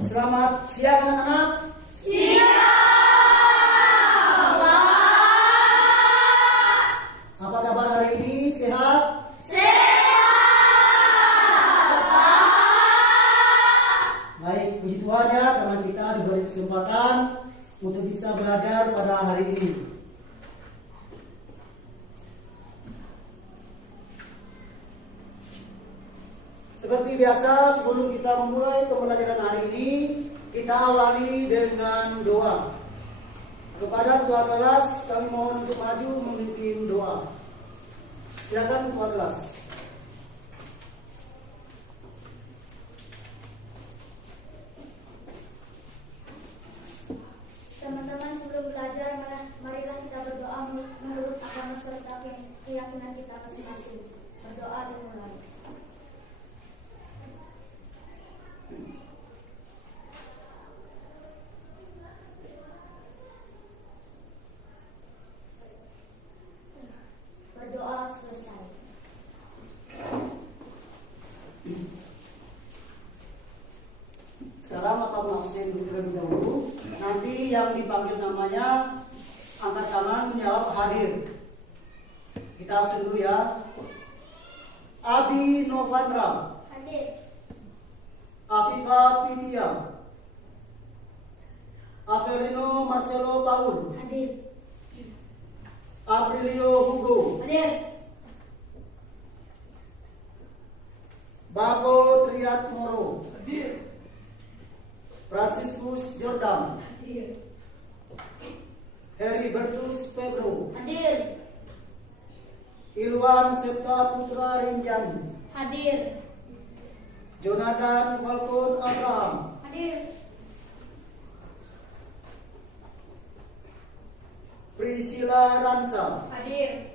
Selamat siang anak-anak. Siang, Pak. Apa kabar hari ini? Sehat? Sehat, Pak. Baik, puji Tuhan ya karena kita diberi kesempatan untuk bisa belajar pada hari ini. Seperti biasa, sebelum kita memulai pembelajaran hari ini, kita awali dengan doa. Kepada ketua kelas, kami mohon untuk maju memimpin doa. Silakan ketua kelas. Teman-teman, sebelum belajar, marilah kita berdoa menurut agama serta keyakinan kita masing-masing. Berdoa dimulai. Berdoa selesai. Sekarang Bapak absen terlebih dahulu. Nanti yang dipanggil namanya angkat tangan menjawab hadir. Kita absen dulu ya. Abi Novandra, Hadir. Afifa Pitia, Avelino Marcelo Paul, Hadir. Aprilio Hugo, Hadir. Bako Triat Moro, Franciscus Jordan, Hadir. Heribertus Pedro, Hadir. Ilwan Septa Putra Rinjani, Hadir. Jonathan Falcon Abraham, Hadir. Priscilla Ransa, Hadir.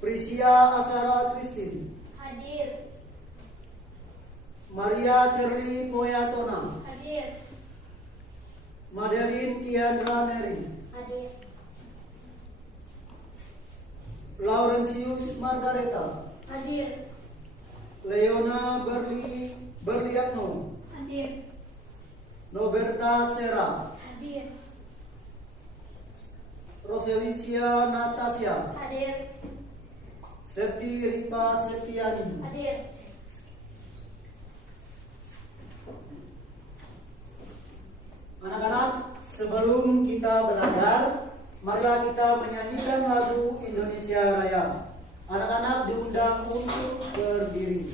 Prisia Asara Christine, Hadir. Maria Cherly Poyatona, Hadir. Madeline Kiandra Neri, Hadir. Laurentius Margareta, Hadir. Leona Berliano, Hadir. Noberta Sera, Hadir. Roselicia Natasha, Hadir. Septi Ripa Septiani. Hadir. Anak-anak, sebelum kita belajar, marilah kita menyanyikan lagu Indonesia Raya. Anak-anak diundang untuk berdiri.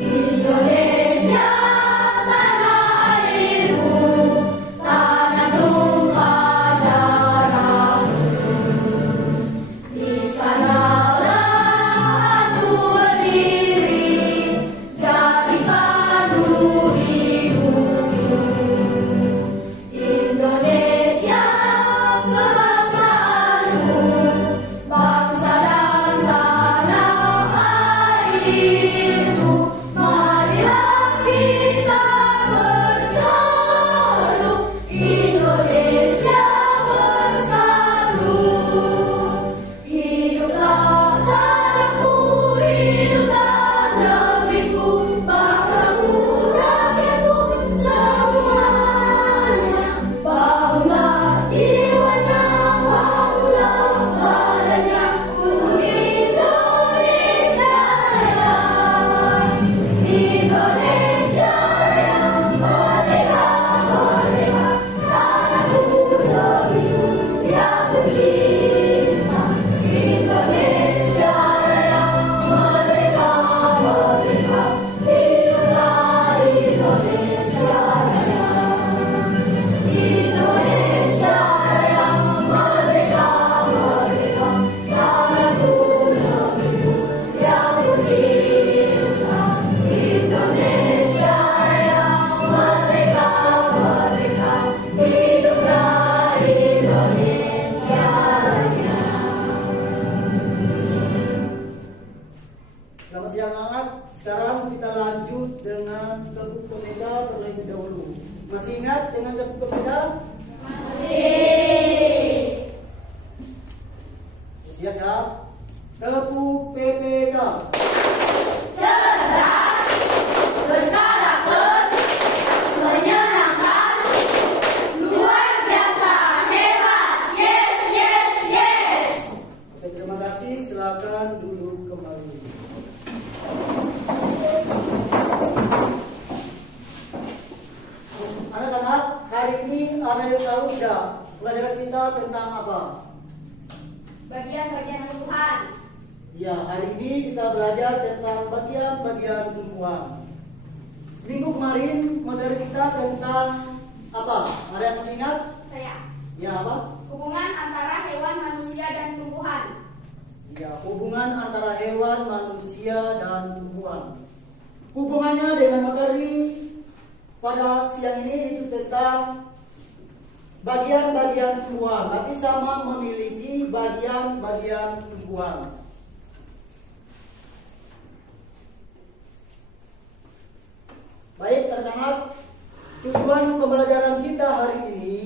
Indonesia, tanah airku, tanah tumpah darahku. Di sanalah aku berdiri, jadikan hidupku. Indonesia, kebangsaanku, bangsa dan tanah airku. Marilah kita bersatu, Indonesia bersatu. Hiduplah tanahku, hiduplah negeriku, bangsaku, rakyatku semuanya. Bangunlah jiwanya, bangunlah badannya, untuk Indonesia Raya. sekarang kita lanjut dengan tepuk pembeda terlebih dahulu. Masih ingat dengan tepuk pembeda? Masih. Siap ya? Tepuk PPK. Cerdas, berkarakter, menyenangkan, luar biasa, hebat. Yes, yes, yes. Oke, terima kasih. Silakan duduk kembali. Anak-anak, hari ini ada yang tahu tidak pelajaran kita tentang apa? Bagian-bagian tumbuhan. Ya, hari ini kita belajar tentang bagian-bagian tumbuhan. Minggu kemarin materi kita tentang apa? Ada yang masih ingat? Saya. Ya, apa? Hubungan antara hewan, manusia, dan tumbuhan. Ya, hubungan antara hewan, manusia, dan tumbuhan. Hubungannya dengan materi pada siang ini itu tentang bagian-bagian tumbuhan. Berarti sama memiliki bagian-bagian tumbuhan. Baik, anak-anak, tujuan pembelajaran kita hari ini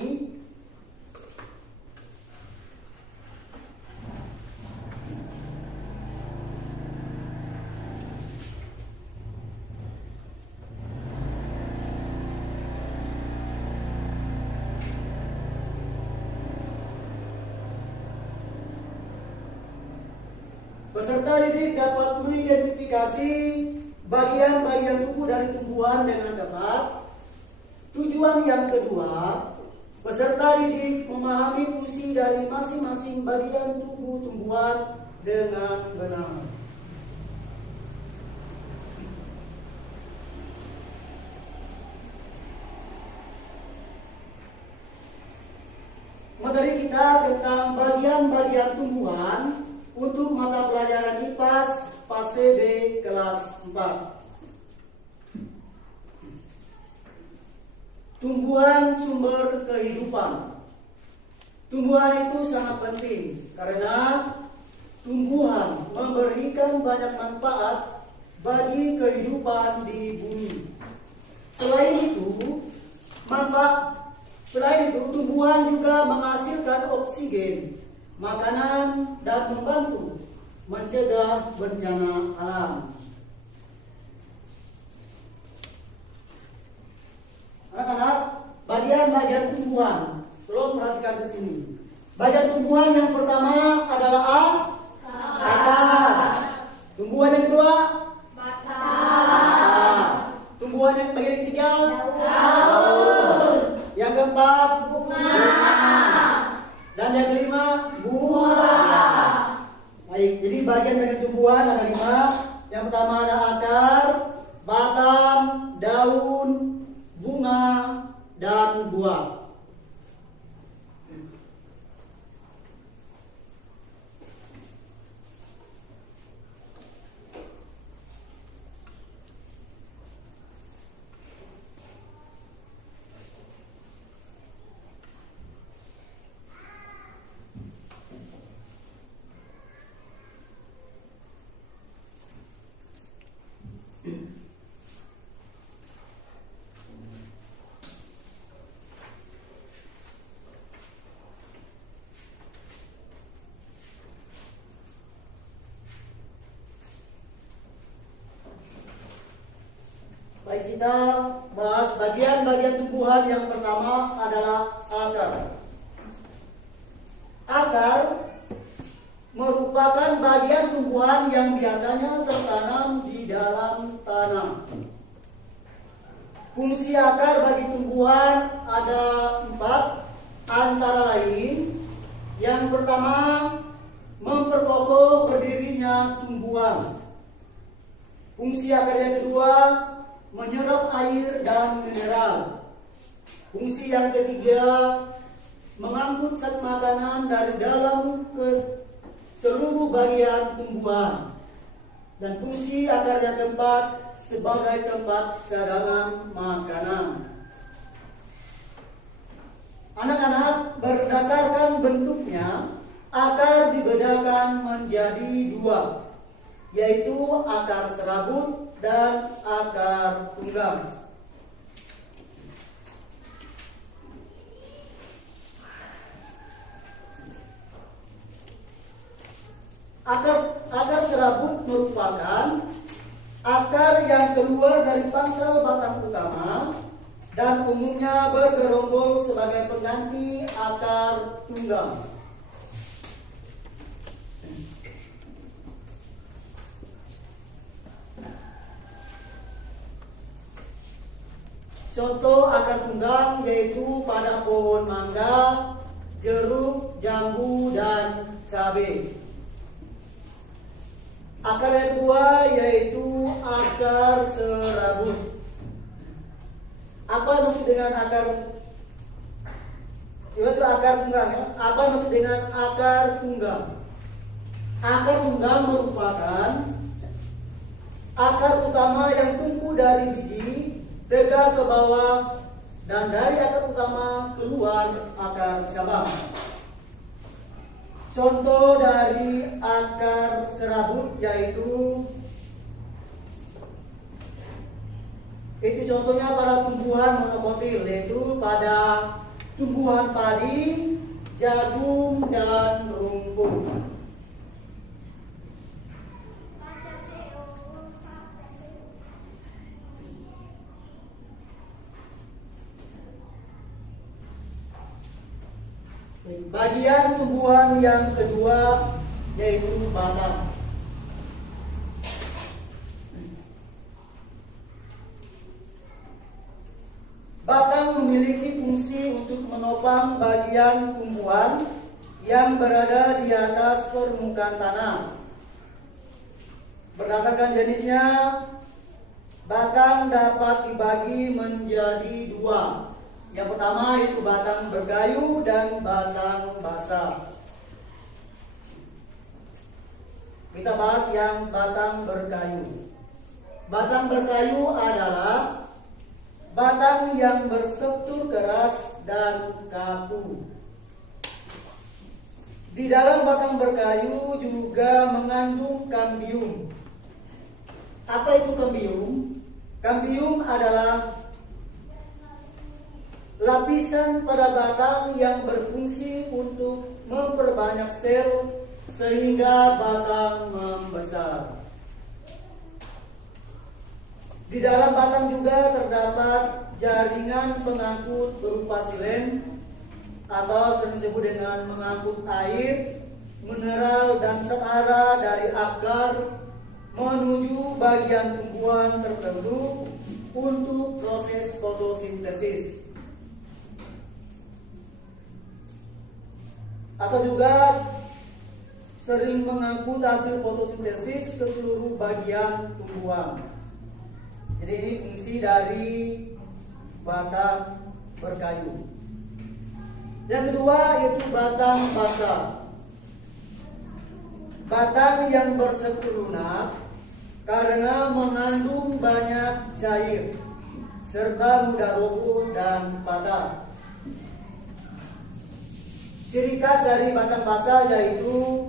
peserta didik dapat mengidentifikasi bagian-bagian tubuh dari tumbuhan dengan tepat. Tujuan yang kedua, peserta didik memahami fungsi dari masing-masing bagian tubuh tumbuhan dengan benar. Materi kita tentang bagian-bagian tumbuhan untuk mata pelajaran IPAS fase B kelas 4. Tumbuhan sumber kehidupan. Tumbuhan itu sangat penting karena tumbuhan memberikan banyak manfaat bagi kehidupan di bumi. Selain itu, tumbuhan juga menghasilkan oksigen, makanan, dan membantu mencegah bencana alam. Anak-anak, bagian-bagian tumbuhan, tolong perhatikan ke sini. Bagian tumbuhan yang pertama adalah akar. Tumbuhan yang kedua, batang. Tumbuhan yang bagian ketiga, daun. Yang keempat, bunga. Dan yang kelima, buah. Baik, jadi bagian-bagian tumbuhan ada 5. Yang pertama ada akar, batang, daun, bunga, dan buah. Baik, kita bahas bagian-bagian tumbuhan. Yang pertama adalah akar. Akar merupakan bagian tumbuhan yang biasanya tertanam di dalam tanah. Fungsi akar bagi tumbuhan ada 4, antara lain yang pertama memperkokoh berdirinya tumbuhan. Fungsi akar yang kedua menyerap air dan mineral. Fungsi yang ketiga mengangkut zat makanan dari dalam ke seluruh bagian tumbuhan. Dan fungsi akar yang keempat sebagai tempat cadangan makanan. Anak-anak, berdasarkan bentuknya, akar dibedakan menjadi 2, yaitu akar serabut dan akar tunggang. Akar serabut merupakan akar yang keluar dari pangkal batang utama dan umumnya bergerombol sebagai pengganti akar tunggang. Contoh akar tunggang yaitu pada pohon mangga, jeruk, jambu, dan cabai. Akar yang kedua yaitu akar serabut. Apa maksud dengan akar? Itu akar tunggang ya. Apa maksud dengan akar tunggang? Akar tunggang merupakan akar utama yang tumbuh dari biji tegak ke bawah dan dari akar utama keluar akar cabang. Contoh dari akar serabut yaitu contohnya pada tumbuhan monokotil, yaitu pada tumbuhan padi, jagung, dan rumput. Bagian tumbuhan yang kedua yaitu batang. Batang memiliki fungsi untuk menopang bagian tumbuhan yang berada di atas permukaan tanah. Berdasarkan jenisnya, batang dapat dibagi menjadi dua. Yang pertama itu batang berkayu dan batang basah. Kita bahas yang batang berkayu. Batang berkayu adalah batang yang berstruktur keras dan kaku. Di dalam batang berkayu juga mengandung kambium. Apa itu kambium? Kambium adalah lapisan pada batang yang berfungsi untuk memperbanyak sel sehingga batang membesar. Di dalam batang juga terdapat jaringan pengangkut berupa silen atau sering disebut dengan mengangkut air, mineral, dan seara dari akar menuju bagian tumbuhan tertentu untuk proses fotosintesis. Atau juga sering mengangkut hasil fotosintesis ke seluruh bagian tumbuhan. Jadi ini fungsi dari batang berkayu. Yang kedua yaitu batang basah. Batang yang berstruktur lunak karena mengandung banyak cair serta mudah roboh dan patah. Ciri khas dari batang basah yaitu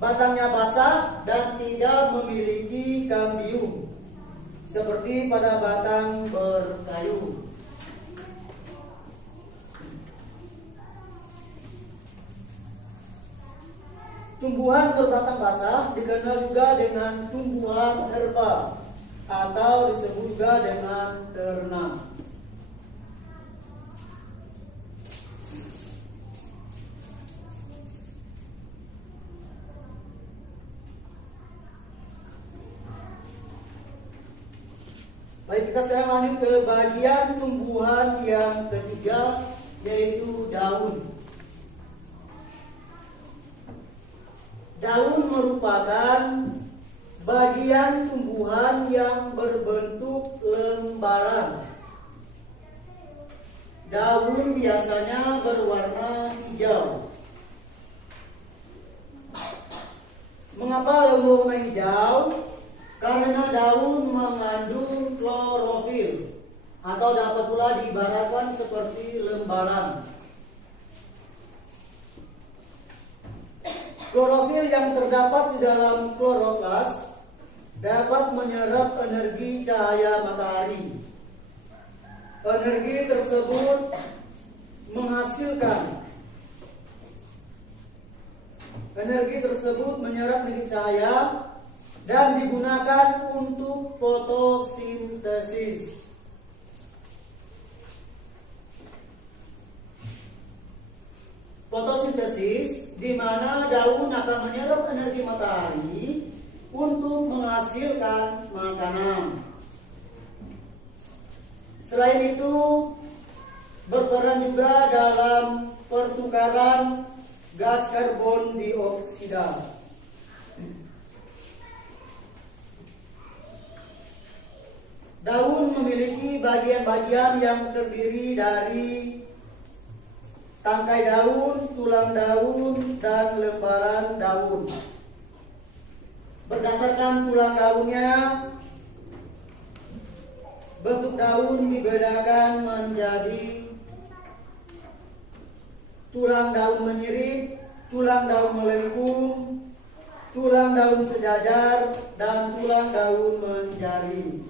batangnya basah dan tidak memiliki kambium seperti pada batang berkayu. Tumbuhan berbatang basah dikenal juga dengan tumbuhan herba atau disebut juga dengan ternak. Baik, kita sekarang lanjut ke bagian tumbuhan yang ketiga yaitu daun. Daun merupakan bagian tumbuhan yang berbentuk lembaran. Daun biasanya berwarna hijau. Mengapa daun berwarna hijau? Karena daun mengandung klorofil atau dapat pula diibaratkan seperti lembaran. Klorofil yang terdapat di dalam kloroplas dapat menyerap energi cahaya matahari. Energi tersebut menyerap energi cahaya dan digunakan untuk fotosintesis. Fotosintesis di mana daun akan menyerap energi matahari untuk menghasilkan makanan. Selain itu, berperan juga dalam pertukaran gas karbon dioksida. Daun memiliki bagian-bagian yang terdiri dari tangkai daun, tulang daun, dan lembaran daun. Berdasarkan tulang daunnya, bentuk daun dibedakan menjadi tulang daun menyirit, tulang daun melengkung, tulang daun sejajar, dan tulang daun menjari.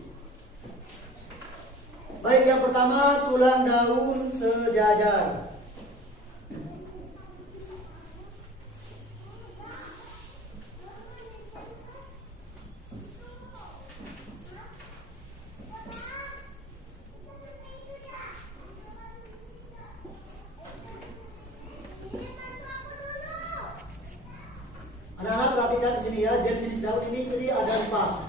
Baik, yang pertama tulang daun sejajar. Anak-anak perhatikan di sini ya, jenis daun ini jadi ada 4.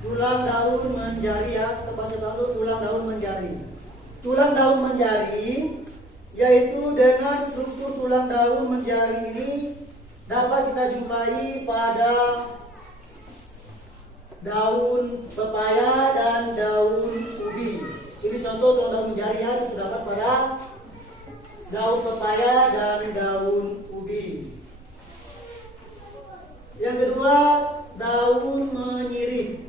Tulang daun menjari ya, kita bahas dulu tulang daun menjari. Tulang daun menjari yaitu dengan struktur tulang daun menjari ini dapat kita jumpai pada daun pepaya dan daun ubi. Ini contoh tulang daun menjari ya, terdapat pada daun pepaya dan daun ubi. Yang kedua, daun menyirit.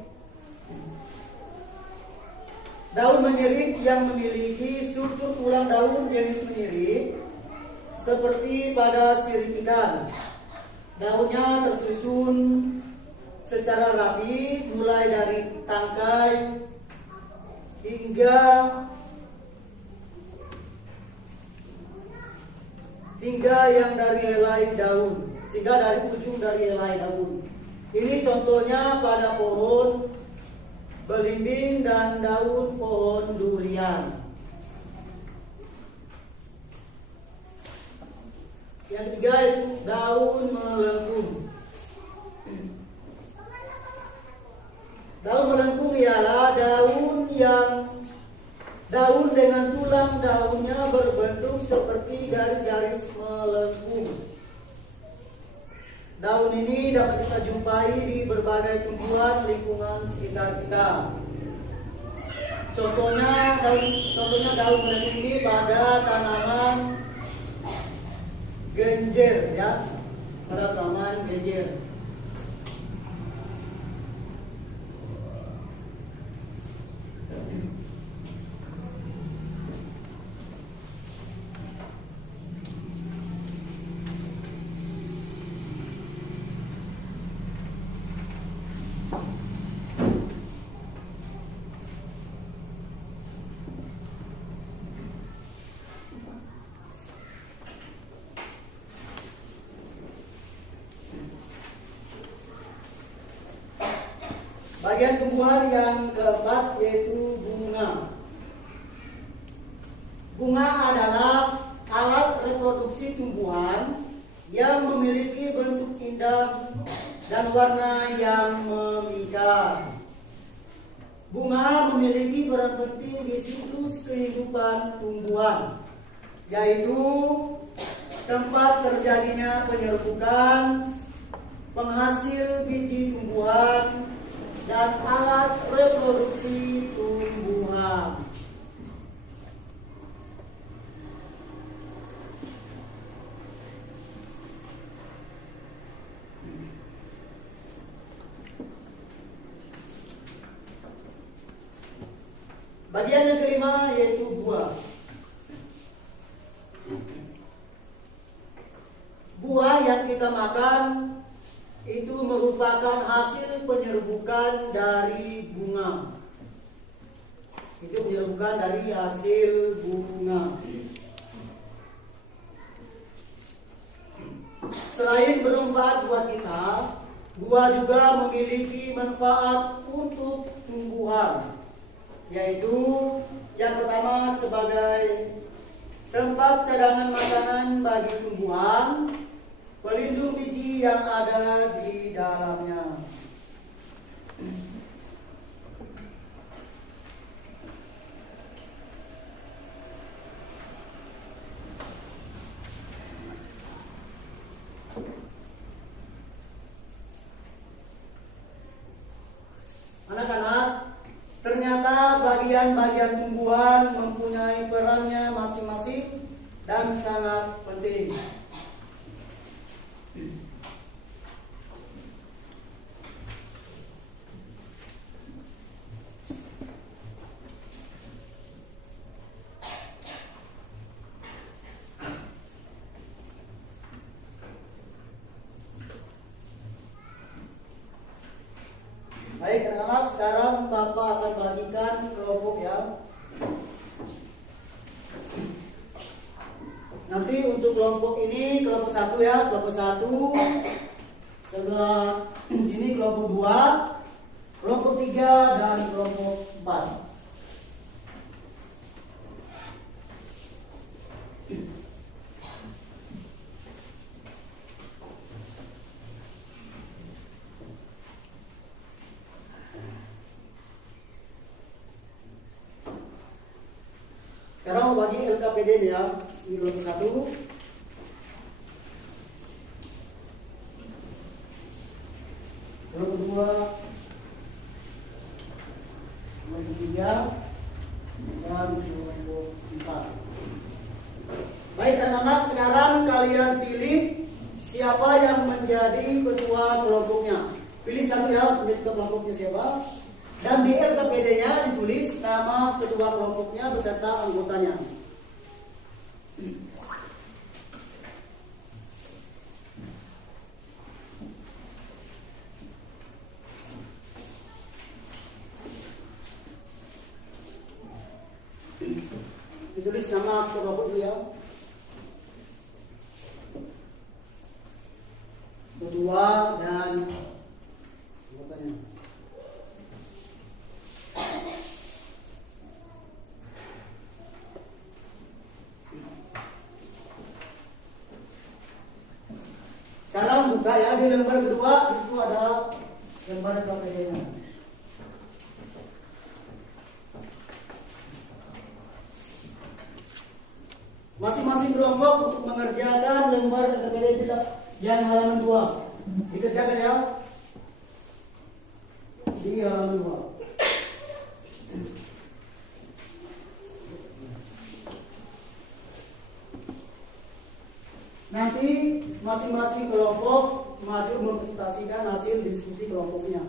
Daun menyirit yang memiliki struktur tulang daun jenis menyirit seperti pada sirip ikan. Daunnya tersusun secara rapi mulai dari tangkai hingga yang dari helai daun, sehingga dari ujung dari helai daun. Ini contohnya pada pohon belimbing dan daun pohon durian. Yang ketiga itu daun melengkung. Daun melengkung ialah daun dengan tulang daunnya berbentuk seperti garis-garis melengkung. Daun ini dapat kita jumpai di berbagai tumbuhan lingkungan sekitar kita. Contohnya daun melengkung ini pada tanaman genjer ya, pada tanaman genjer. Bagian tumbuhan yang keempat yaitu bunga. Bunga adalah alat reproduksi tumbuhan yang memiliki bentuk indah dan warna yang memikat. Bunga memiliki peran penting di siklus kehidupan tumbuhan, yaitu tempat terjadinya penyerbukan, penghasil biji tumbuhan, dan alat reproduksi tumbuhan. Bagian yang kelima yaitu buah. Buah yang kita makan merupakan hasil penyerbukan dari bunga. Itu penyerbukan dari hasil bunga. Selain bermanfaat buat kita, buah juga memiliki manfaat untuk tumbuhan, yaitu yang pertama sebagai tempat cadangan makanan bagi tumbuhan, pelindung biji yang ada di dalamnya. Anak-anak, ternyata bagian-bagian tumbuhan mempunyai perannya masing-masing dan sangat penting. Baik anak-anak, sekarang Bapak akan bagikan kelompok ya. Nanti untuk kelompok ini, kelompok 1 ya, kelompok 1. Sebelah sini kelompok 2, kelompok 3 dan kelompok 4. Sekarang mau bagi LKPD ya, ini kelompok 1, kelompok 2, kelompok 3, dan kelompok 4. Baik anak-anak, sekarang kalian pilih siapa yang menjadi ketua kelompoknya. Pilih satu ya, menjadi ketua kelompoknya siapa. Dan di LKPD-nya ditulis nama ketua kelompoknya beserta anggotanya. Ditulis nama ketua kelompok itu ya. Ketua dan anggotanya. Sekarang buka ya, di lembar kedua itu ada lembar KPD-nya. Masing-masing kelompok untuk mengerjakan lembar KPD yang halaman 2. Dikerjakan ya. Di halaman 2. Nanti masing-masing kelompok maju mempresentasikan hasil diskusi kelompoknya.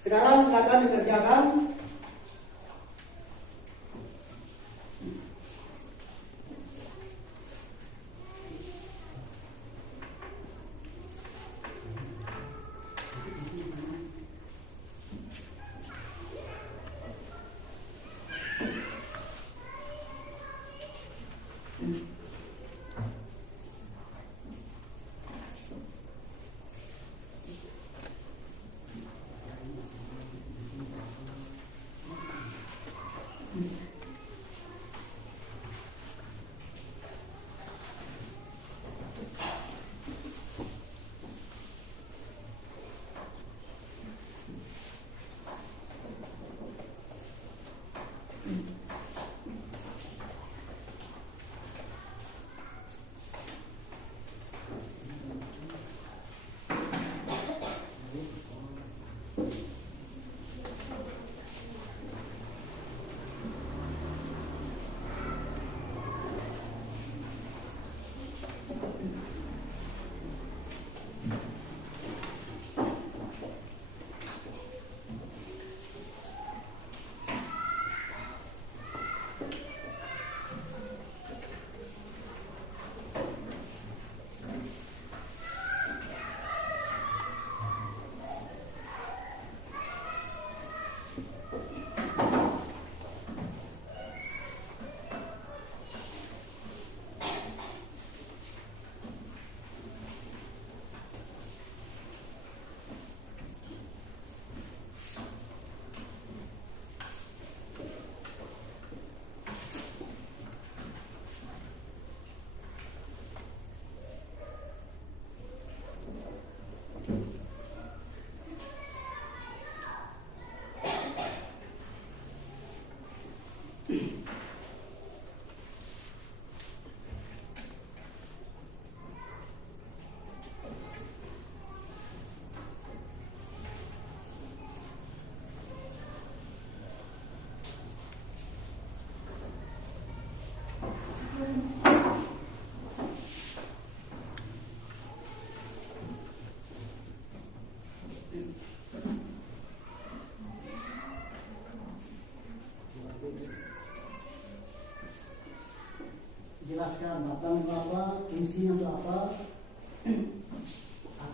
Sekarang silakan dikerjakan.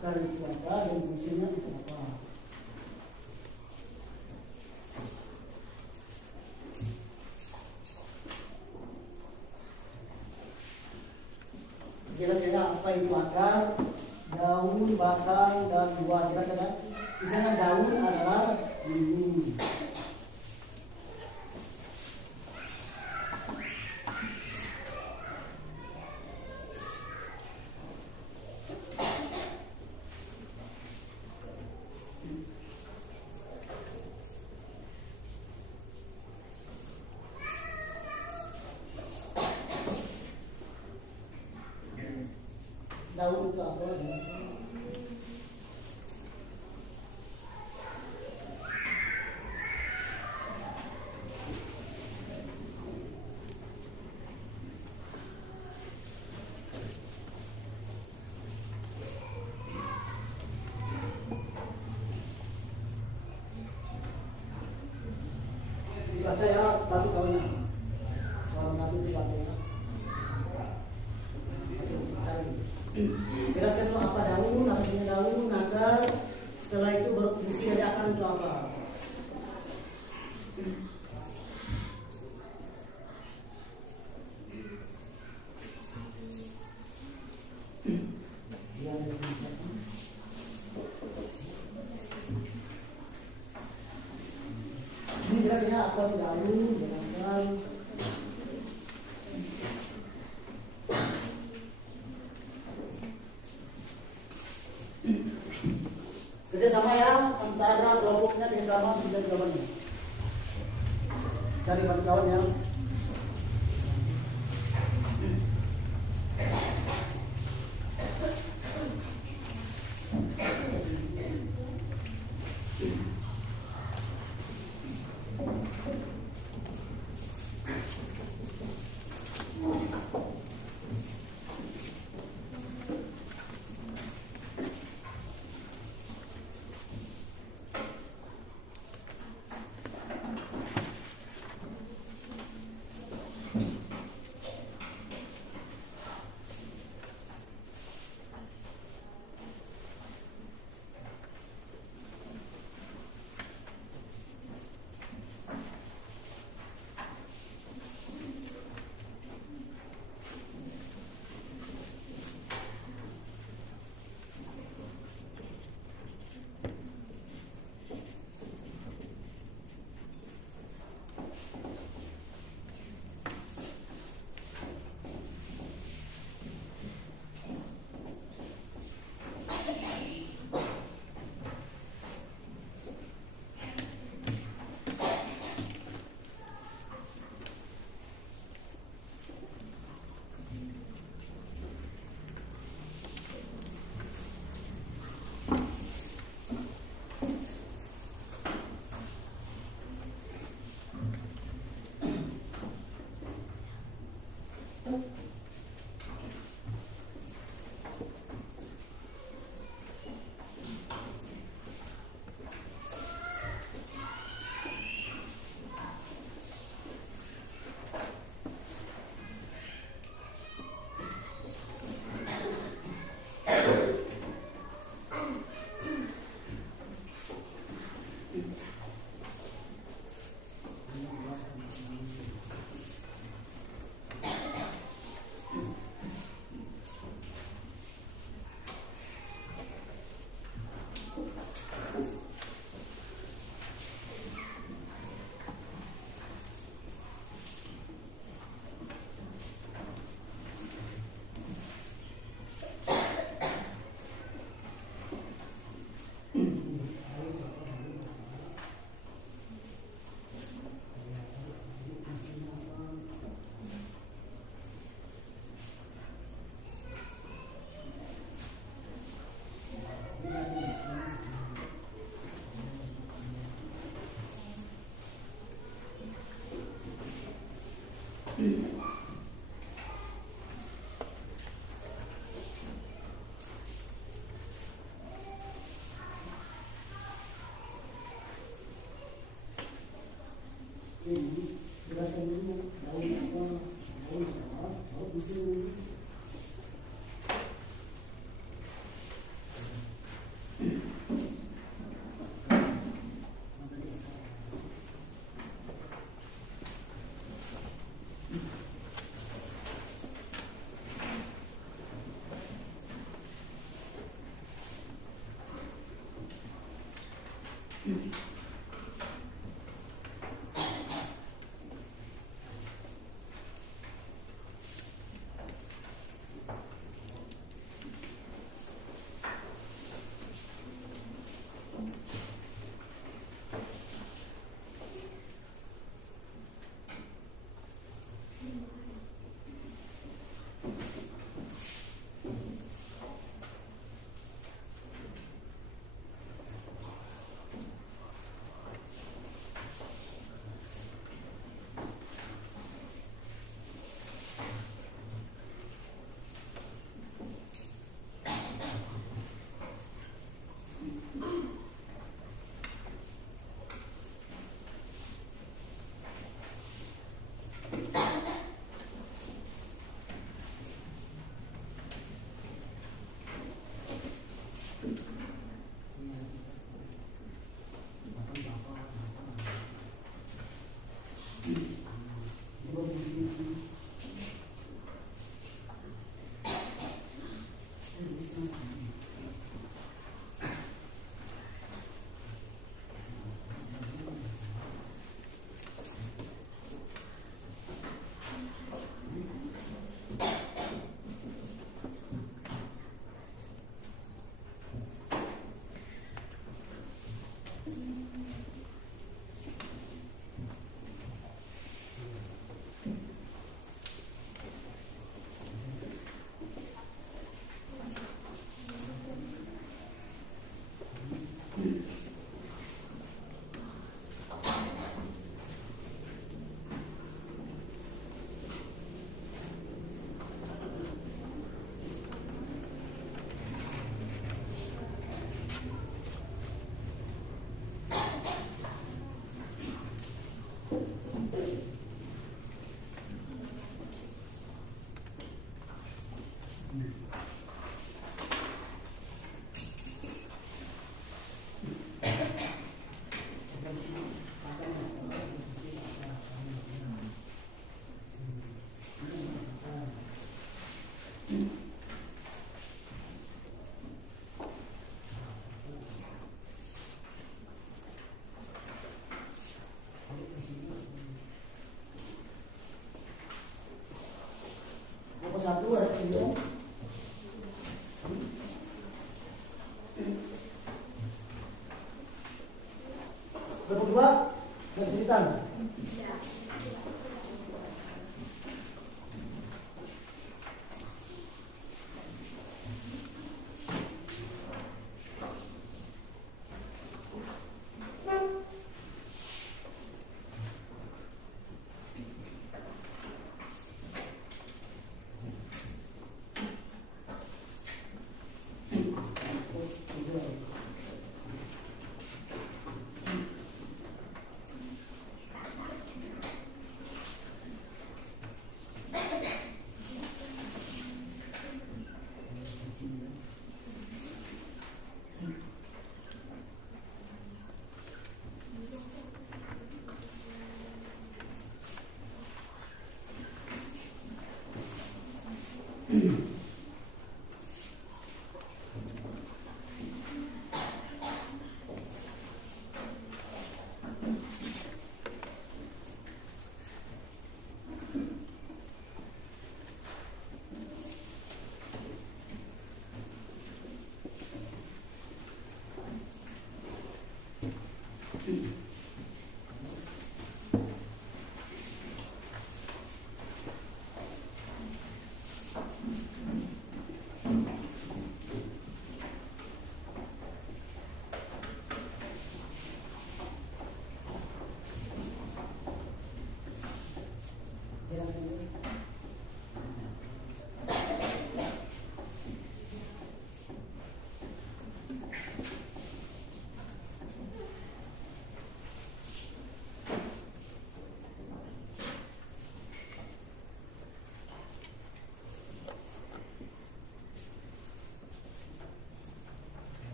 akar itu apa dan fungsinya itu apa. Jelas ya apa itu akar, daun, batang, dan buah. Jelas ya. Misalnya daun adalah ini. Daun itu apa? Dibaca ya, batu daunnya. Salah satu di batunya. Jelaskan itu apa daun, apa jenis daun, akar. Setelah itu berfungsi dari akar itu apa? Ini jelasnya apa itu daun, jelaskan. Kerjasama ya antara kelompoknya kerjasama bisa jawabannya. Cari batu kawan ya. Satu ada cium. Berdua dan cerita.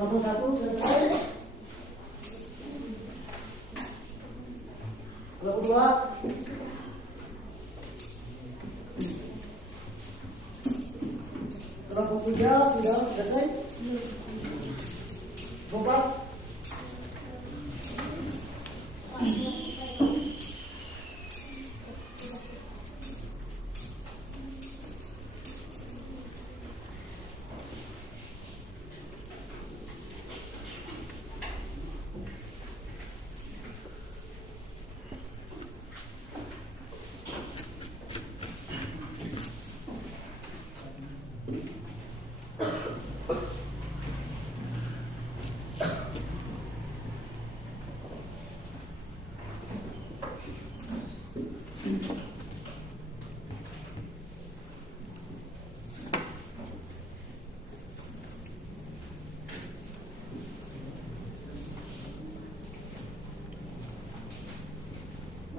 91 sudah selesai. Kelompok 2. Kelompok 3 sudah selesai. Kelompok 4.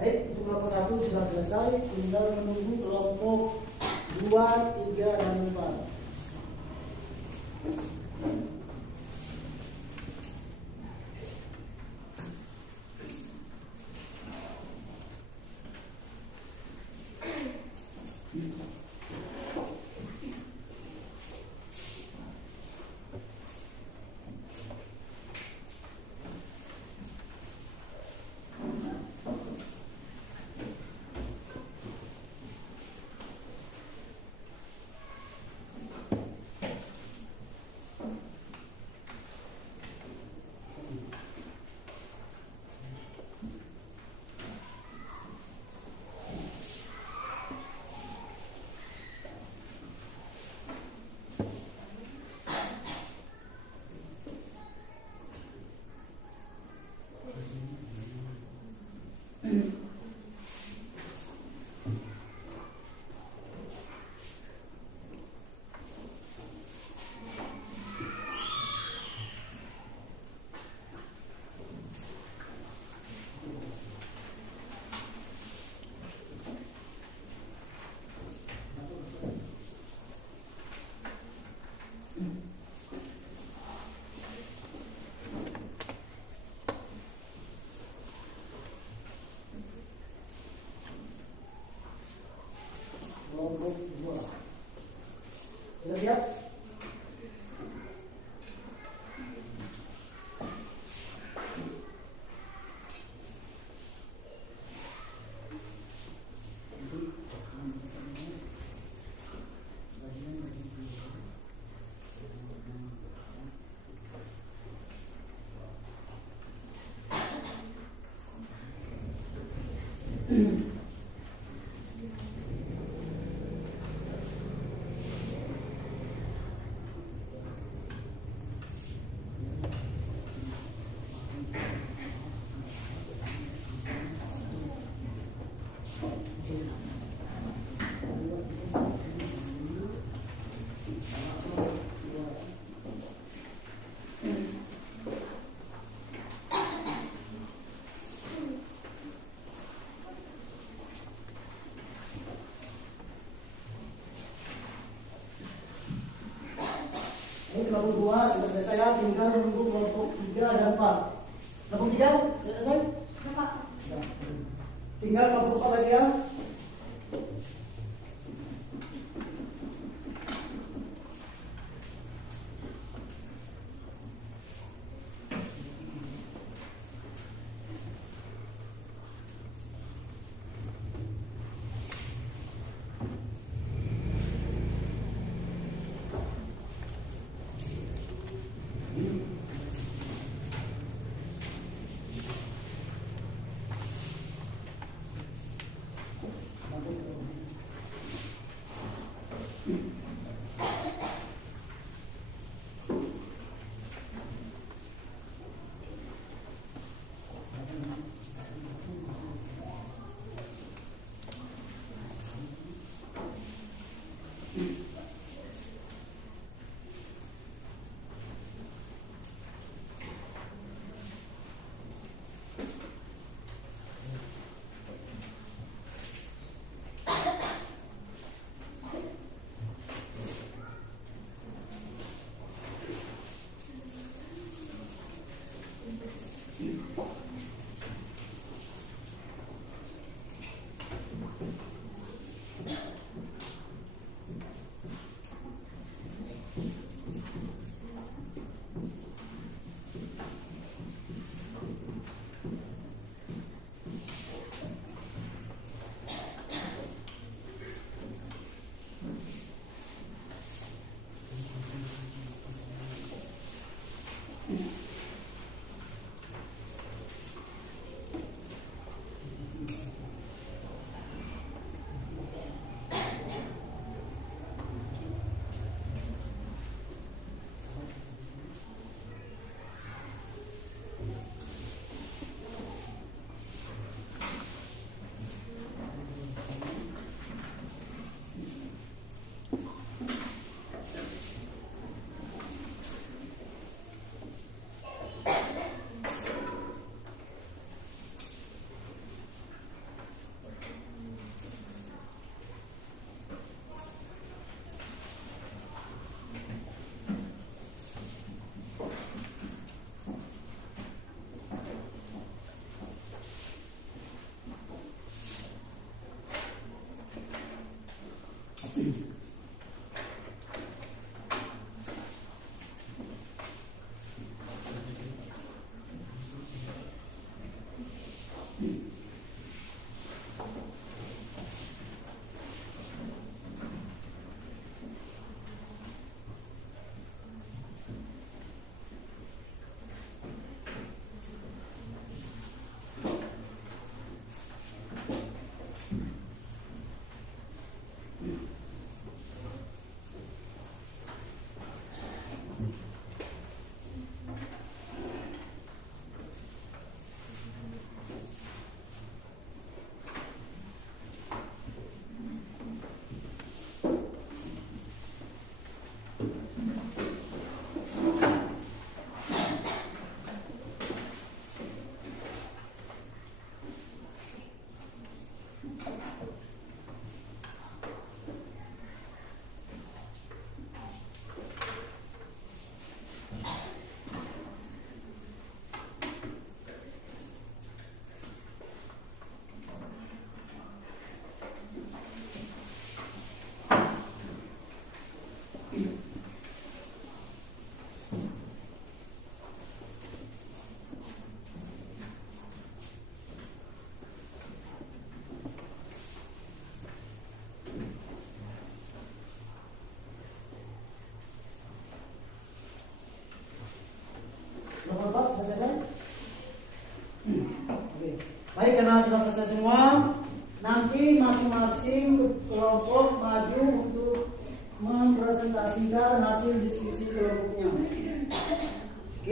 Baik, untuk kelompok 1 sudah selesai, tinggal menunggu kelompok 2, 3, dan 4. Kelompok 2. Sudah siap? Ini kelompok 2 sudah selesai, ya. Tinggal menunggu kelompok 3 dan 4. Kelompok 3 sudah selesai? Ya. Tinggal kelompok 4 lagi, ya.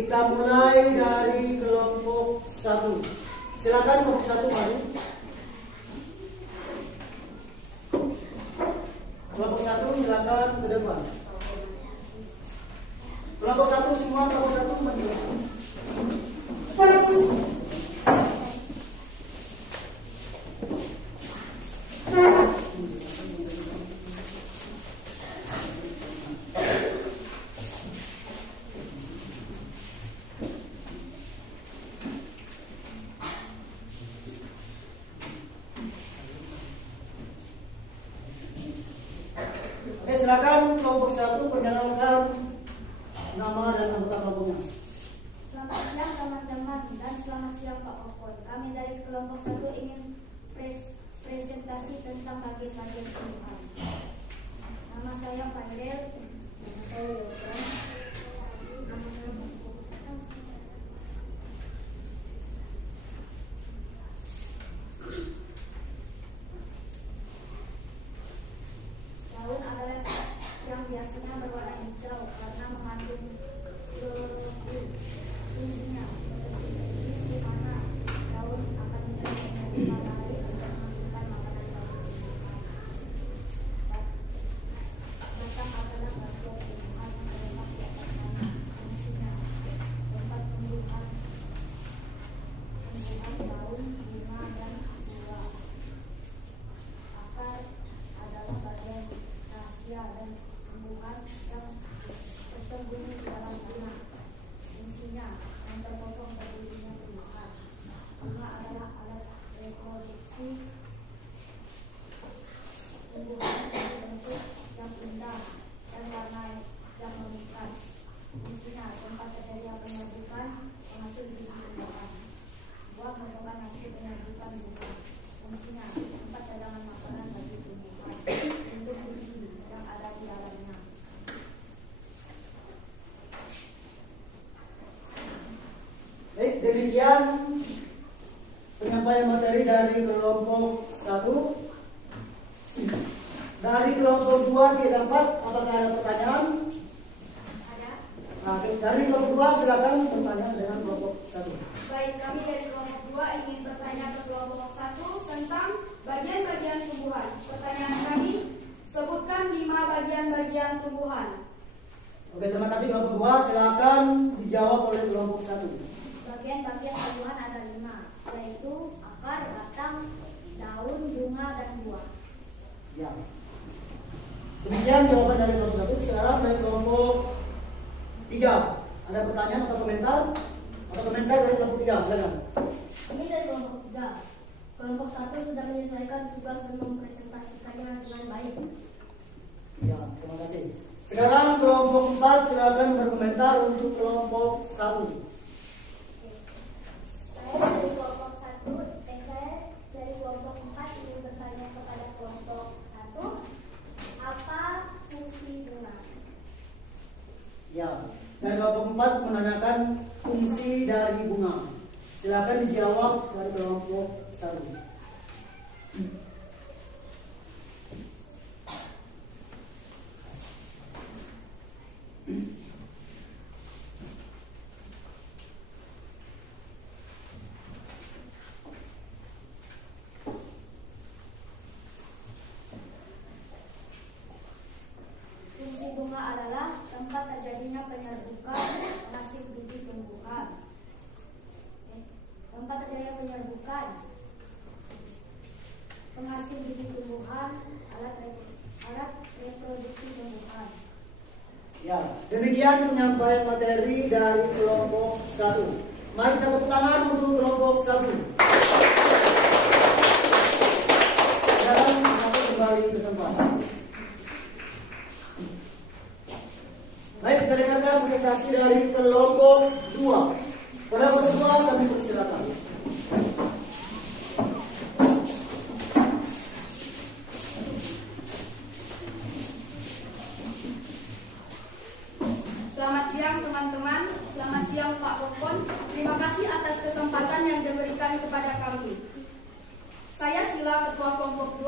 Kita mulai dari kelompok 1. Silakan kelompok 1 maju. Kelompok 1 silakan ke depan. Kelompok 1 semua, kelompok 1 maju. Oke, silakan kelompok 1 perkenalkan nama dan anggota kelompoknya. Selamat siang teman-teman dan selamat siang Pak Kokon. Kami dari kelompok 1 ingin presentasi tentang bagian-bagian tumbuhan. Nama saya Fadel. Nama saya Yogan. Nama saya Bangku. Daun adalah yang biasanya berwarna hijau karena mengandung klorofil. Fungsinya di mana daun akan menyerap energi matahari untuk menghasilkan makanan bagi tumbuhan. Batang adalah bagian tumbuhan yang terletak di atas tanah. Fungsinya tempat tumbuhan daun, bunga, dan buah. Akar adalah bagian rahasia dan tumbuhan yang tersembunyi di dalam tanah. Fungsinya yang terpotong berdirinya tumbuhan. Bunga adalah alat reproduksi tumbuhan dengan bentuk yang indah dan warna yang memikat. Fungsinya tempat terjadinya penyerbukan penghasil biji tumbuhan. Buah merupakan hasil penyerbukan buah. Fungsinya tempat cadangan makanan bagi tumbuhan. Bentuk biji yang ada di dalamnya. Baik, demikian penyampaian materi dari kelompok 1. Dari kelompok 2 tidak dapat, apakah ada pertanyaan? Ada. Nah, dari kelompok 2 silakan bertanya dengan kelompok 1. Baik, kami dari kelompok 2 ingin bertanya ke kelompok 1 tentang bagian-bagian tumbuhan. Pertanyaan kami, sebutkan 5 bagian-bagian tumbuhan. Oke, terima kasih kelompok 2. Silakan dijawab oleh kelompok 1. Bagian-bagian tumbuhan ada 5, yaitu akar, batang, daun, bunga, dan buah. Ya. Demikian jawaban dari kelompok 1. Sekarang dari kelompok 3. Ada pertanyaan atau komentar? Atau komentar dari kelompok 3, silakan. Ini dari kelompok 3. Kelompok 1 sudah menyelesaikan tugas dan mempresentasikannya dengan baik. Ya, terima kasih. Sekarang kelompok 4 silakan berkomentar untuk kelompok 1. Saya dari kelompok 4 ingin bertanya kepada kelompok 1, apa fungsi bunga? Ya, dan kelompok 4 menanyakan fungsi dari bunga. Silakan dijawab dari kelompok 1. Fungsi bunga adalah tempat terjadinya penyerbukan hasil biji tumbuhan. Tempat terjadinya penyerbukan penghasil biji tumbuhan, alat reproduksi tumbuhan. Ya, demikian penyampaian materi dari kelompok 1. Mari kita tepuk tangan untuk kelompok 1. Sekarang kita kembali ke tempat. Baik, kita dengarkan presentasi dari kelompok 2. Kelompok 2 kami persilakan. Selamat siang teman-teman, selamat siang Pak Kokon. Terima kasih atas kesempatan yang diberikan kepada kami. Saya Sila, Ketua Kelompok 2.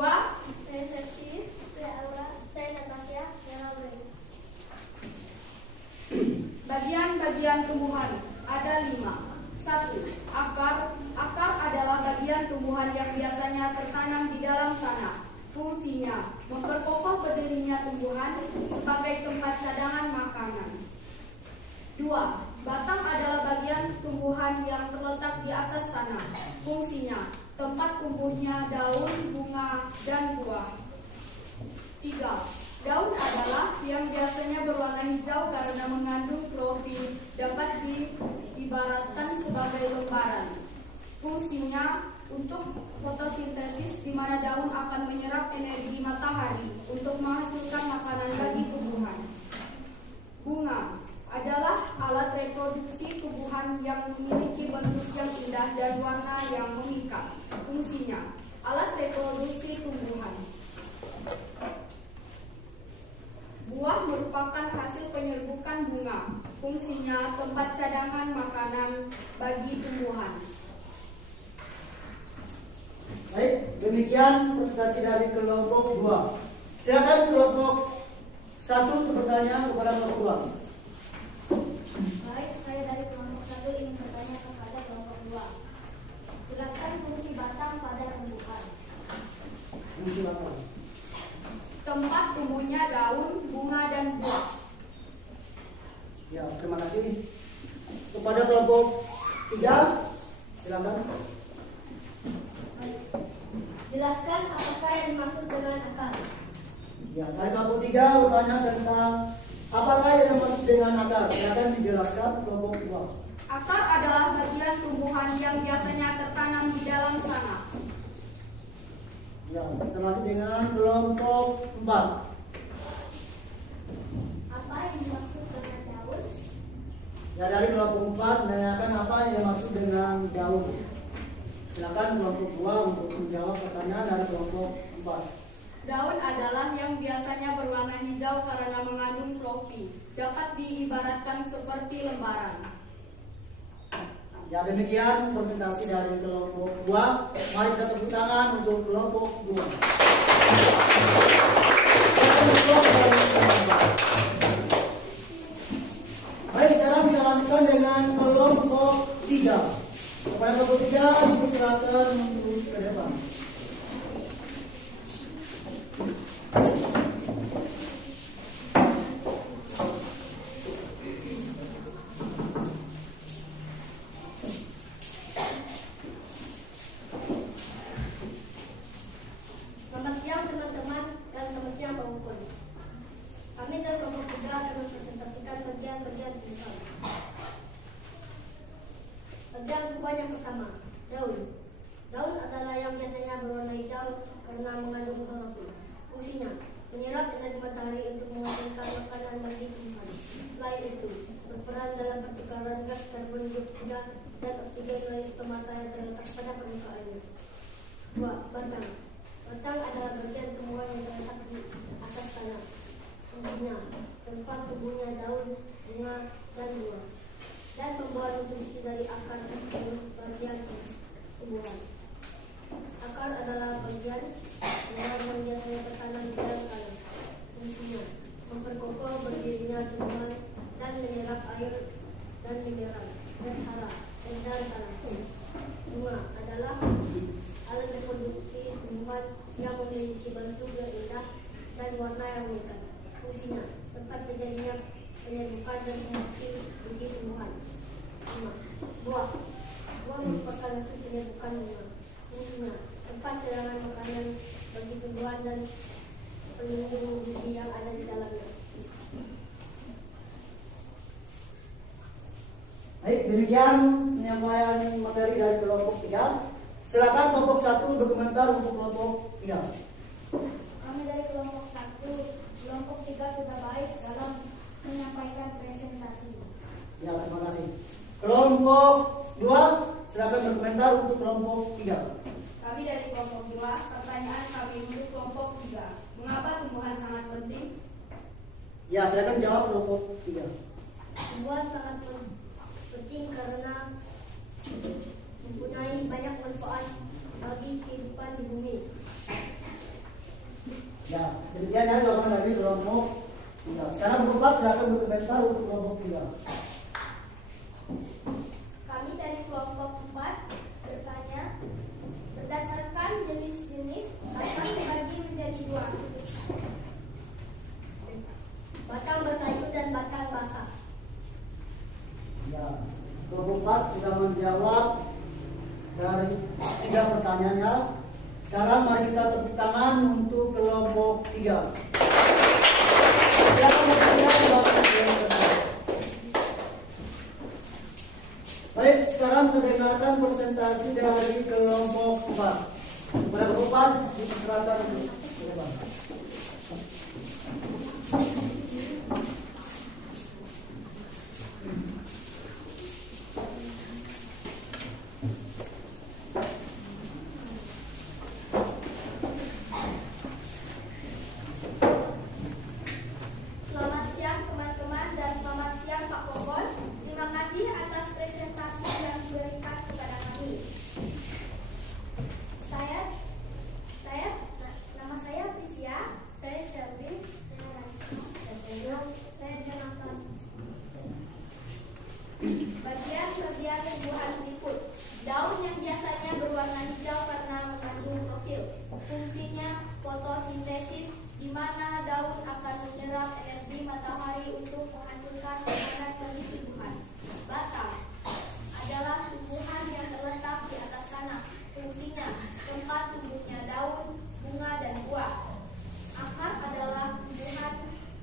Saya Sersi, saya Aura, saya Natasha, saya Aurel. Bagian-bagian tumbuhan. 2. Batang adalah bagian tumbuhan yang terletak di atas tanah. Fungsinya, tempat tumbuhnya daun, bunga, dan buah. 3. Daun adalah yang biasanya berwarna hijau karena mengandung klorofil, dapat diibaratkan sebagai lembaran. Fungsinya untuk fotosintesis, di mana daun akan menyerap energi matahari untuk menghasilkan makanan bagi tumbuhan. Bunga adalah alat reproduksi tumbuhan yang memiliki bentuk yang indah dan warna yang memikat. Fungsinya, alat reproduksi tumbuhan. Buah merupakan hasil penyerbukan bunga. Fungsinya, tempat cadangan makanan bagi tumbuhan. Baik, demikian presentasi dari kelompok 2. Silakan kelompok 1 untuk bertanya kepada kelompok 2. Baik, saya dari kelompok 1 ingin bertanya kepada kelompok 2. Jelaskan fungsi batang pada tumbuhan. Fungsi batang. Tempat tumbuhnya daun, bunga, dan buah. Ya, terima kasih. Kepada kelompok 3, silakan. Jelaskan apakah yang dimaksud dengan akar. Ya, dari kelompok 3 bertanya tentang apakah yang dimaksud dengan akar. Silakan dijelaskan kelompok 2. Akar adalah bagian tumbuhan yang biasanya tertanam di dalam tanah. Ya, setelah itu dengan kelompok 4. Apa yang dimaksud dengan daun? Ya, dari kelompok 4 menanyakan apa yang dimaksud dengan daun. Silakan kelompok 2 untuk menjawab pertanyaan dari kelompok 4. Daun adalah yang biasanya berwarna hijau karena mengandung klorofil, dapat diibaratkan seperti lembaran. Ya, demikian presentasi dari kelompok 2. Mari kita tepuk tangan untuk kelompok 2. Baik, sekarang kita lanjutkan dengan kelompok 3. Kepada kelompok 3, dipersilakan untuk ke depan. Selamat siang teman-teman dan selamat siang Pak Ukun. Kami dari kelompok 3 akan mempresentasikan bagian-bagian tumbuhan. Bagian tumbuhan yang pertama, daun. Daun adalah yang biasanya berwarna hijau karena mengandung klorofil. Fungsinya, menyerap energi matahari untuk menghasilkan makanan bagi tumbuhan. Selain itu, berperan dalam pertukaran gas karbon dioksida dan oksigen melalui stomata yang terletak pada permukaannya. 2. Batang. Batang adalah bagian tumbuhan yang terletak di atas tanah. Fungsinya, tempat tumbuhnya daun, bunga, dan buah, dan membawa nutrisi dari akar ke seluruh bagian tumbuhan. Akar adalah bagian tumbuhan yang biasanya tertanam di dalam tanah. Fungsinya, memperkokoh berdirinya tumbuhan dan menyerap air dan mineral dan hara dari dalam tanah. Bunga adalah alat reproduksi tumbuhan yang memiliki bentuk yang indah dan warna yang memikat. Fungsinya, tempat terjadinya penyerbukan dan produksi biji tumbuhan. 5. Buah. Buah merupakan hasil penyerbukan bunga. Fungsinya, tempat cadangan makanan bagi tumbuhan dan pelindung biji yang ada di dalamnya. Baik, demikian penyampaian materi dari kelompok 3. Silakan kelompok 1 berkomentar untuk kelompok 3. Kami dari kelompok 1, kelompok 3 sudah baik dalam menyampaikan presentasi. Ya, terima kasih. Kelompok 2, silakan berkomentar untuk kelompok 3. Kami dari kelompok 2, pertanyaan kami untuk kelompok 3. Mengapa tumbuhan sangat penting? Ya, silakan jawab kelompok 3. Tumbuhan sangat penting karena mempunyai banyak manfaat bagi kehidupan di bumi. Ya, demikian ya jawaban dari kelompok 3. Sekarang kelompok 4 silakan berkomentar untuk kelompok 3. Kami dari kelompok 4 bertanya, berdasarkan jenis-jenis batang dibagi menjadi 2. Batang berkayu dan batang basah. kelompok 4 sudah menjawab dari 3 pertanyaannya. Sekarang mari kita tepuk tangan untuk kelompok 3. Baik, sekarang kita dengarkan presentasi dari kelompok 4. Kepada kelompok 4 dipersilakan untuk ke depan. Selamat siang teman-teman dan selamat siang Pak Popon. Terima kasih atas presentasi yang diberikan kepada kami. Nama saya Fisia, saya Shelby, saya Raisa, saya Jonathan. Bagian-bagian tumbuhan berikut. Daun yang biasanya berwarna hijau karena mengandung klorofil. Fungsinya fotosintesis, di mana daun akan menyerap energi matahari untuk menghasilkan makanan bagi tumbuhan. Batang adalah tumbuhan yang terletak di atas tanah. Fungsinya tempat tumbuhnya daun, bunga, dan buah. Akar adalah tumbuhan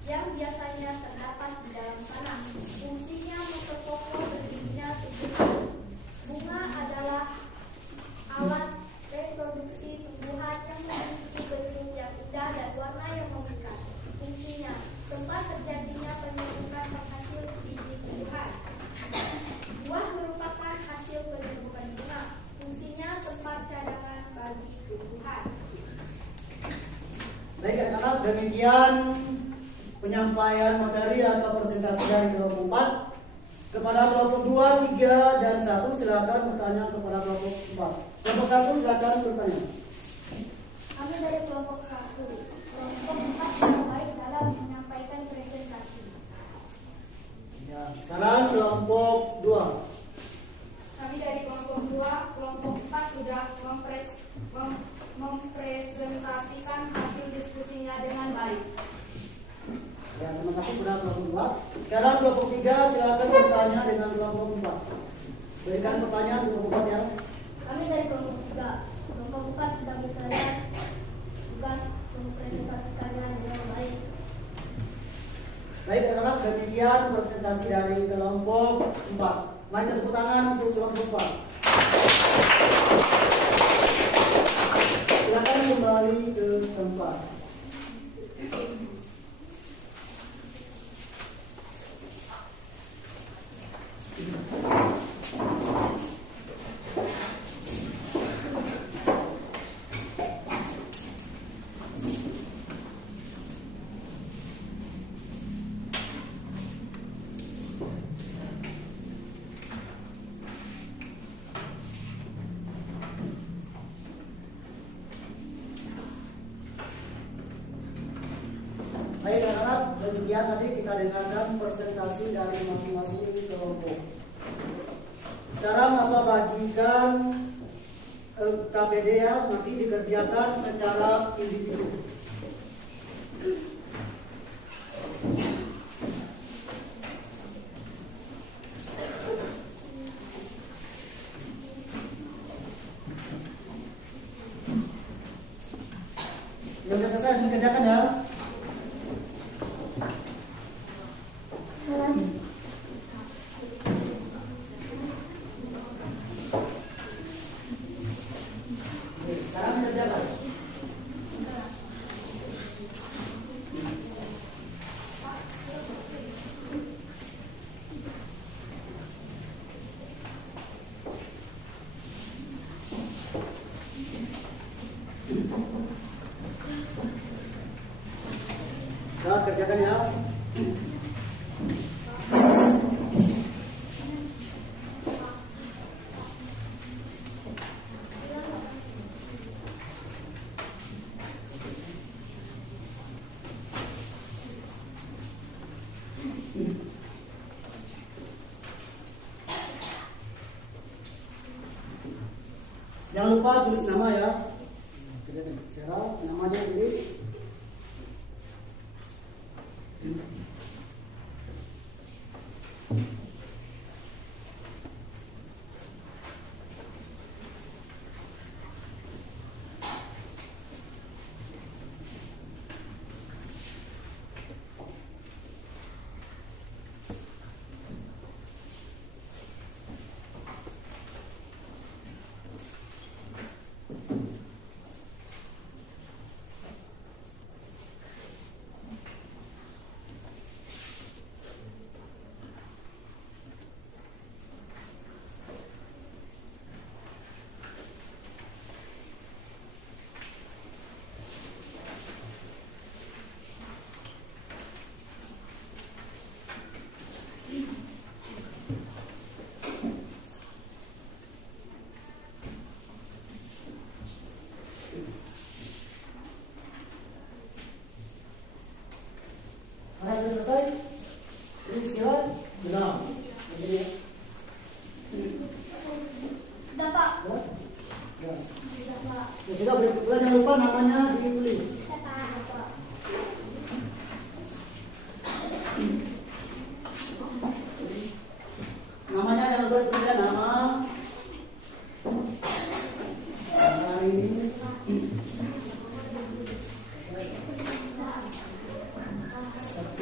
yang biasanya terdapat di dalam tanah. Fungsinya memperkokoh berdirinya tumbuhan. Bunga adalah alat reproduksi tumbuhan yang memiliki bentuk yang indah dan warna yang memikat. Fungsinya tempat terjadinya penyerbukan penghasil biji tumbuhan. Buah merupakan hasil penyerbukan bunga. Fungsinya tempat cadangan bagi tumbuhan. Baik anak-anak, demikian penyampaian materi atau presentasi dari kelompok 4. Kepada kelompok 2, 3, dan 1 silakan bertanya kepada kelompok 4. Kelompok 1 silakan bertanya. Kami dari kelompok 1. Kelompok 4 yang baik dalam menyampaikan presentasi. Ya, sekarang kelompok 2. Kami dari kelompok 2, kelompok 4 sudah mempresentasikan hasil diskusinya dengan baik. Ya, terima kasih kepada kelompok 2. Sekarang kelompok 3 silakan bertanya dengan kelompok 4. Berikan pertanyaan kelompok 4 ya. Kami dari kelompok 3. Kelompok 4 sudah bersedia tugas mempresentasikannya dengan baik. Baik anak-anak, demikian presentasi dari kelompok 4. Mari kita tepuk tangan untuk kelompok 4. Silakan kembali ke tempat. Baik anak-anak, demikian tadi kita dengarkan presentasi dari masing-masing kelompok. Sekarang Bapak bagikan KPD ya, nanti dikerjakan secara individu. Yang sudah selesai dikerjakan ya. Sekarang dikerjakan. Nah, kerjakan ya. Jangan lupa tulis nama ya. Serah namanya tulis.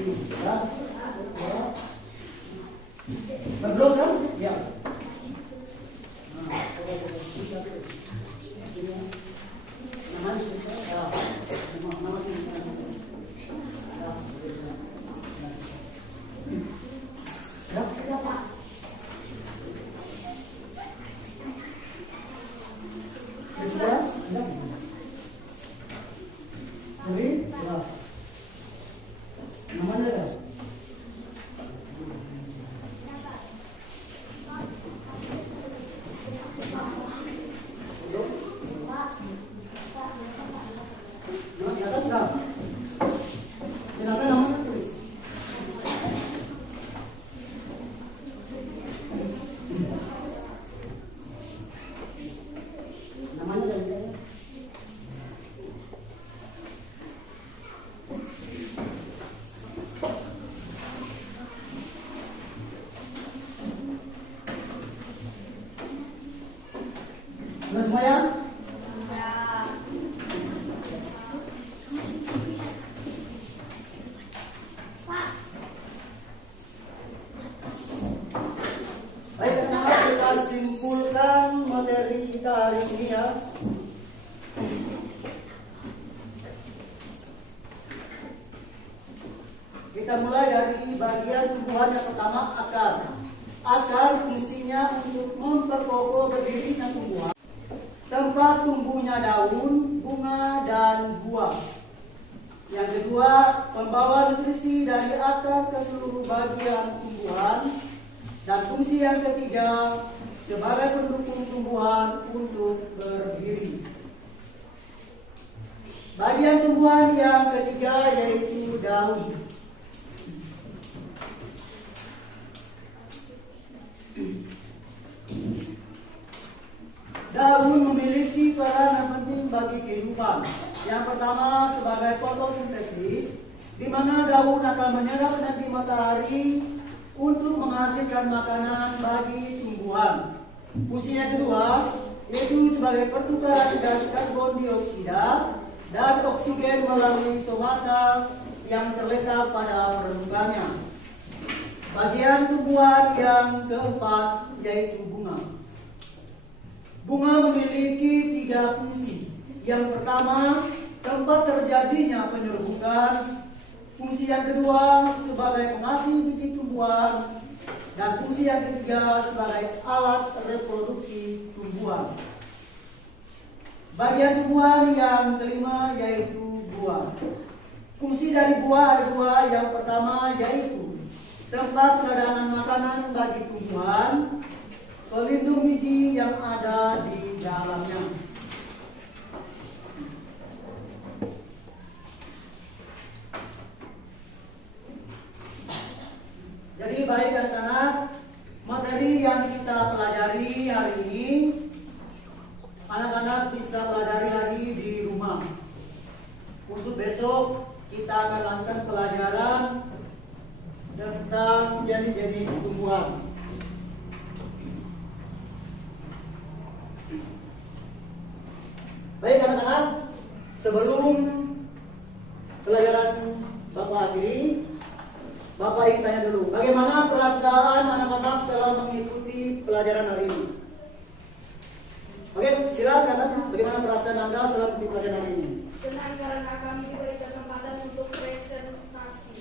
Ya. Berdoa kan? Ya. Nah, nama di situ. Ya. Nama sini. Ya. Ya, Pak. Sudah? Ya. Jadi, ya. Namanya ya? Sudah semua ya? Baik, teman-teman, kita simpulkan materi kita hari ini ya. Kita mulai dari bagian tumbuhan yang pertama, akar. Akar fungsinya untuk memperkokoh berdirinya tumbuhan. Tempat tumbuhnya daun, bunga, dan buah. Yang kedua, pembawa nutrisi dari akar ke seluruh bagian tumbuhan. Dan fungsi yang ketiga, sebagai pendukung tumbuhan untuk berdiri. Bagian tumbuhan yang ketiga yaitu daun. Daun memiliki peran yang penting bagi kehidupan. Yang pertama sebagai fotosintesis, di mana daun akan menyerap energi matahari untuk menghasilkan makanan bagi tumbuhan. Fungsi yang kedua yaitu sebagai pertukaran gas karbon dioksida dan oksigen melalui stomata yang terletak pada permukaannya. Bagian tumbuhan yang keempat yaitu bunga. Bunga memiliki 3 fungsi. Yang pertama, tempat terjadinya penyerbukan. Fungsi yang kedua, sebagai penghasil biji tumbuhan. Dan fungsi yang ketiga, sebagai alat reproduksi tumbuhan. Bagian tumbuhan yang kelima yaitu buah. Fungsi dari buah ada 2. Yang pertama yaitu tempat cadangan makanan bagi tumbuhan, pelindung biji yang ada di dalamnya. Jadi baik anak-anak, materi yang kita pelajari hari ini, anak-anak bisa pelajari lagi di rumah. Untuk besok kita akan lakukan pelajaran tentang jenis-jenis tumbuhan. Baik anak-anak, sebelum pelajaran Bapak akhiri, Bapak ingin tanya dulu, bagaimana perasaan anak-anak setelah mengikuti pelajaran hari ini? Oke, silakan. Bagaimana perasaan Anda setelah mengikuti pelajaran hari ini? Senang karena kami diberi kesempatan untuk presentasi.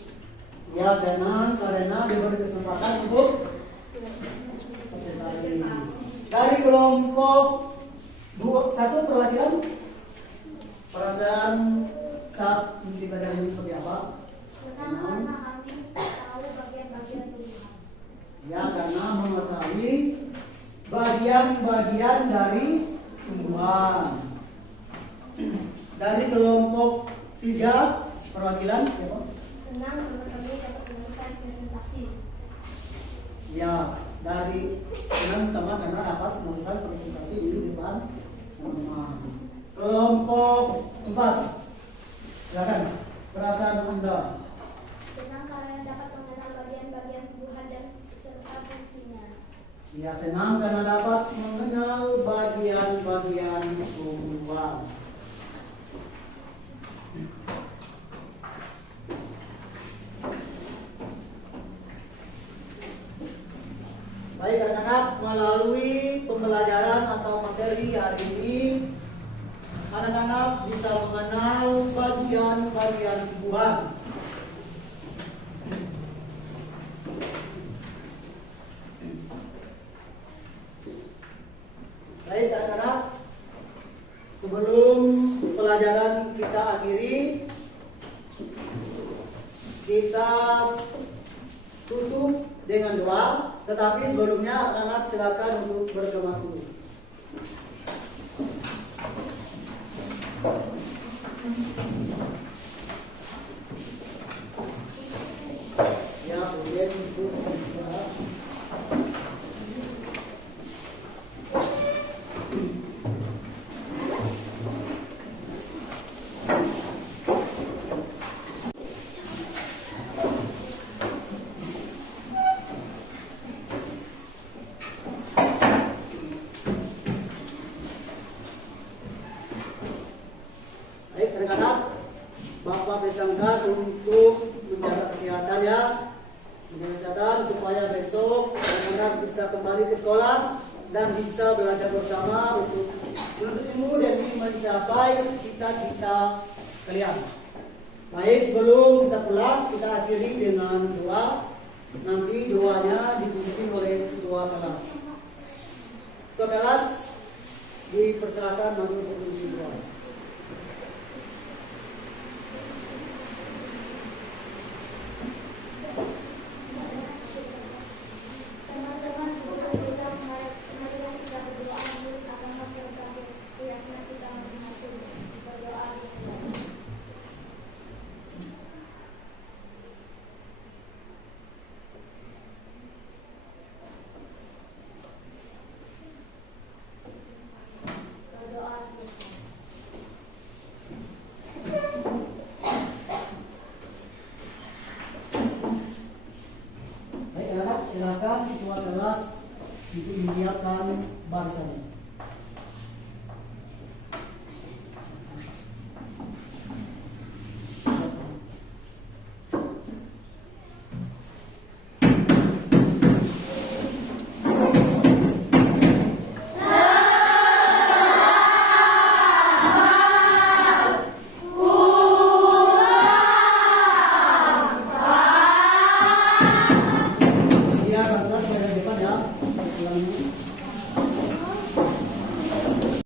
Ya, senang karena diberi kesempatan untuk presentasi. Dari kelompok 1 perwakilan, perasaan saat mengikuti pelajaran ini seperti apa? Senang karena kami tahu bagian-bagian tumbuhan. Ya, karena mengetahui bagian-bagian dari tumbuhan. Dari kelompok 3 perwakilan siapa? Senang karena kami dapat melakukan presentasi. Ya, dari teman-teman karena dapat melakukan presentasi di depan teman-teman. Kelompok 4, silakan. Perasaan Anda? Senang karena dapat mengenal bagian-bagian tumbuhan dan serta fungsinya. Ya, senang karena dapat mengenal bagian-bagian tumbuhan. anak-anak, melalui pembelajaran atau materi hari ini, anak-anak bisa mengenal bagian-bagian tubuhan. Baik anak-anak, sebelum pelajaran kita akhiri, kita tutup dengan doa. Tetapi sebelumnya anak-anak silakan untuk berkemas dulu. Ya, kemudian itu. Baik anak-anak, Bapak pesangkan untuk menjaga kesehatan ya, menjaga kesehatan supaya besok anak-anak bisa kembali ke sekolah dan bisa belajar bersama untuk menuntut ilmu demi mencapai cita-cita kalian. Baik, sebelum kita pulang kita akhiri dengan doa. Nanti doanya dipimpin oleh ketua kelas. Ketua kelas dipersilakan nanti untuk mengisi doa. Teman-teman, sebelum kita marilah kita berdoa dulu akan masalah terakhir. Keyakinan kita masing-masing berdoa. Berdoa selesai. Baik anak-anak, silakan ketua kelas menyiapkan barisannya.